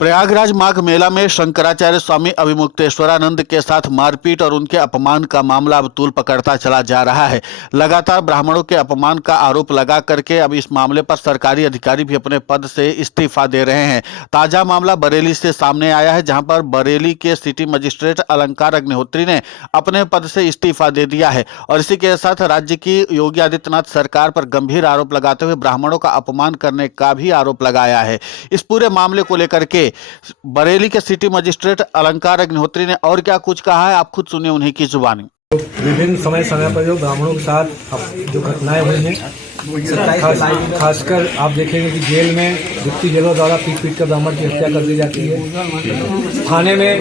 प्रयागराज माघ मेला में शंकराचार्य स्वामी अभिमुक्तेश्वरानंद के साथ मारपीट और उनके अपमान का मामला अब तूल पकड़ता चला जा रहा है। लगातार ब्राह्मणों के अपमान का आरोप लगा करके अब इस मामले पर सरकारी अधिकारी भी अपने पद से इस्तीफा दे रहे हैं। ताजा मामला बरेली से सामने आया है, जहां पर बरेली के सिटी मजिस्ट्रेट अलंकार अग्निहोत्री ने अपने पद से इस्तीफा दे दिया है और इसी के साथ राज्य की योगी आदित्यनाथ सरकार पर गंभीर आरोप लगाते हुए ब्राह्मणों का अपमान करने का भी आरोप लगाया है। इस पूरे मामले को लेकर के बरेली के सिटी मजिस्ट्रेट अलंकार अग्निहोत्री ने और क्या कुछ कहा है, आप खुद सुनिए उन्हीं की जुबानी। विभिन्न समय पर जो ब्राह्मणों के साथ जो घटनाएं हुई हैं, खासकर आप देखेंगे कि जेल में वित्तीय जेलों द्वारा पीट कर ब्राह्मण की हत्या कर दी जाती है। थाने में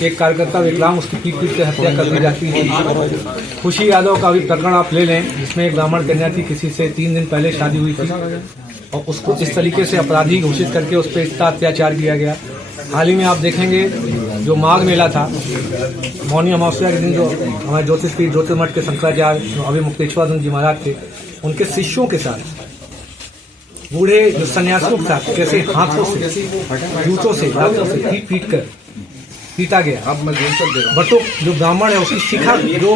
एक कार्यकर्ता विकलांग उसकी पीट कर हत्या कर दी जाती है। खुशी यादव का भी प्रकरण आप ले लें, जिसमें एक ब्राह्मण कन्या थी, किसी से 3 दिन पहले शादी हुई थी और उसको इस तरीके से अपराधी घोषित करके उस पर इतना अत्याचार किया गया। हाल ही में आप देखेंगे जो माघ मेला था, मौनी अमावस्या के दिन जो हमारे ज्योतिर्मठ के शंकराचार्य अभिमुक्तेश्वरानंद जी महाराज थे, उनके शिष्यों के साथ बूढ़े जो सन्यासियों के साथ कैसे हाथों से, जूतों से, दांतों से पीट कर पीटा गया। बटों जो ब्राह्मण है उसकी शिखा, जो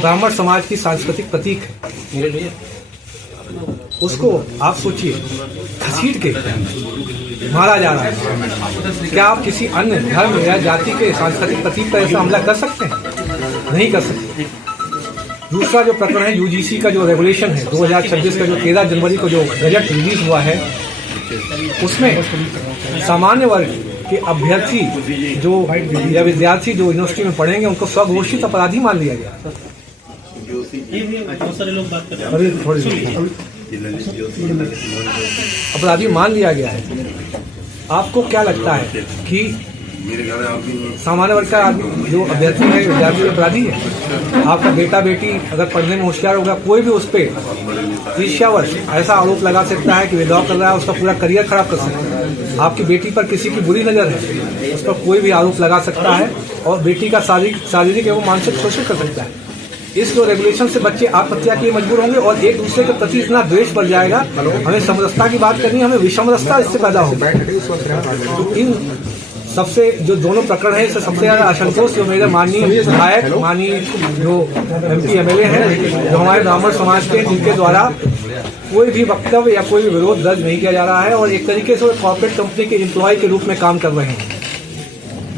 ब्राह्मण समाज की सांस्कृतिक प्रतीक है, उसको आप सोचिए घसीट के मारा जा रहा है। क्या आप किसी अन्य धर्म या जाति के सांस्कृतिक प्रतीक पर ऐसा हमला कर सकते हैं? नहीं कर सकते। दूसरा जो प्रकरण है, यूजीसी का जो रेगुलेशन है 2026 का, जो 13 जनवरी को जो गजट रिलीज हुआ है, उसमें सामान्य वर्ग के अभ्यर्थी जो या विद्यार्थी जो यूनिवर्सिटी में पढ़ेंगे उनको स्वघोषित अपराधी मान लिया गया। अपराधी मान लिया गया है। आपको क्या लगता है कि सामान्य वर्ग का आदमी जो अभ्यर्थी है, विद्यार्थी अपराधी है? आपका बेटा बेटी अगर पढ़ने में होशियार होगा, कोई भी उस पर ईर्ष्यावश ऐसा आरोप लगा सकता है कि विधवा कर रहा है, उसका पूरा करियर खराब कर सकता है। आपकी बेटी पर किसी की बुरी नजर है, उस पर कोई भी आरोप लगा सकता है और बेटी का शारीरिक एवं मानसिक शोषण कर सकता है। इस जो रेगुलेशन से बच्चे आत्महत्या के लिए मजबूर होंगे और एक दूसरे के प्रति इतना द्वेष बढ़ जाएगा। हमें समरसता की बात करनी है, हमें विषमरसता इससे पैदा होगी। तो इन सबसे जो दोनों प्रकरण है, इससे सबसे ज्यादा असंतोष जो मेरे माननीय विधायक, माननीय जो MP MLA हैं, जो हमारे ब्राह्मण समाज के, जिनके द्वारा कोई भी वक्तव्य या कोई भी विरोध दर्ज नहीं किया जा रहा है और एक तरीके से वो कॉर्पोरेट कंपनी के एम्प्लॉय के रूप में काम कर रहे हैं।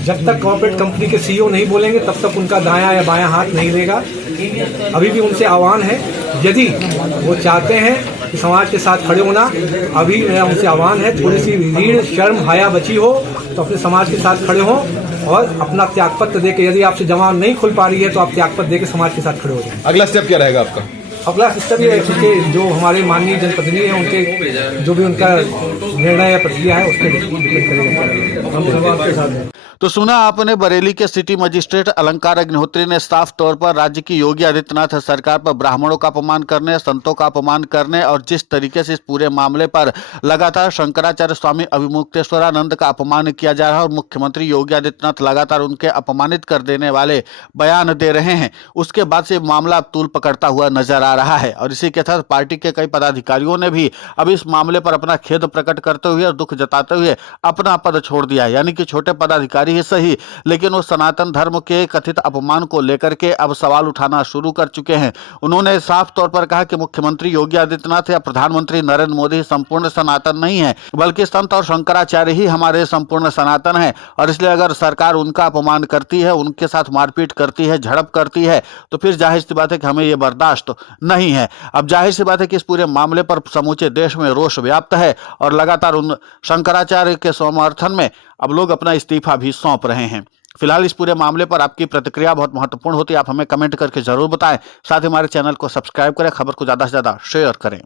जब तक कॉर्पोरेट कंपनी के CEO नहीं बोलेंगे तब तक उनका दायां या बायां हाथ नहीं लेगा। अभी भी उनसे आह्वान है, यदि वो चाहते हैं कि समाज के साथ खड़े होना, अभी मेरा उनसे आह्वान है, थोड़ी सी रीढ़ शर्म हया बची हो तो अपने समाज के साथ खड़े हो और अपना त्यागपत्र देके, यदि आपसे जमात नहीं खुल पा रही है तो आप त्यागपत्र देके समाज के साथ खड़े हो जाए। अगला स्टेप क्या रहेगा आपका? अगला स्टेप ये है, जो हमारे माननीय जनप्रतिनिधि हैं, उनके जो भी उनका निर्णय या प्रक्रिया है उसके डिपेंड करेगा। हम धन्यवाद के साथ हैं। तो सुना आपने, बरेली के सिटी मजिस्ट्रेट अलंकार अग्निहोत्री ने साफ तौर पर राज्य की योगी आदित्यनाथ सरकार पर ब्राह्मणों का अपमान करने, संतों का अपमान करने और जिस तरीके से इस पूरे मामले पर लगातार शंकराचार्य स्वामी अभिमुक्तेश्वरानंद का अपमान किया जा रहा है और मुख्यमंत्री योगी आदित्यनाथ लगातार उनके अपमानित कर देने वाले बयान दे रहे हैं, उसके बाद से मामला अब तूल पकड़ता हुआ नजर आ रहा है। और इसी के साथ पार्टी के कई पदाधिकारियों ने भी अब इस मामले पर अपना खेद प्रकट करते हुए और दुख जताते हुए अपना पद छोड़ दिया है। यानी कि छोटे पदाधिकारी ही सही, लेकिन वो सनातन धर्म के कथित अपमान को लेकर के अब सवाल उठाना शुरू कर चुके हैं। उन्होंने साफ तौर पर कहा कि मुख्यमंत्री योगी आदित्यनाथ या प्रधानमंत्री नरेंद्र मोदी संपूर्ण सनातन नहीं है, बल्कि संत और शंकराचार्य ही हमारे संपूर्ण सनातन है। और इसलिए अगर सरकार उनका अपमान करती है, उनके साथ मारपीट करती है, झड़प करती है, तो फिर जाहिर सी बात है कि हमें यह बर्दाश्त नहीं है। अब जाहिर सी बात है कि इस पूरे मामले पर समूचे देश में रोष व्याप्त है और लगातार उन शंकराचार्य के समर्थन में अब लोग अपना इस्तीफा भी सौंप रहे हैं। फिलहाल इस पूरे मामले पर आपकी प्रतिक्रिया बहुत महत्वपूर्ण होती है, आप हमें कमेंट करके जरूर बताएं। साथ ही हमारे चैनल को सब्सक्राइब करें, खबर को ज्यादा से ज्यादा शेयर करें।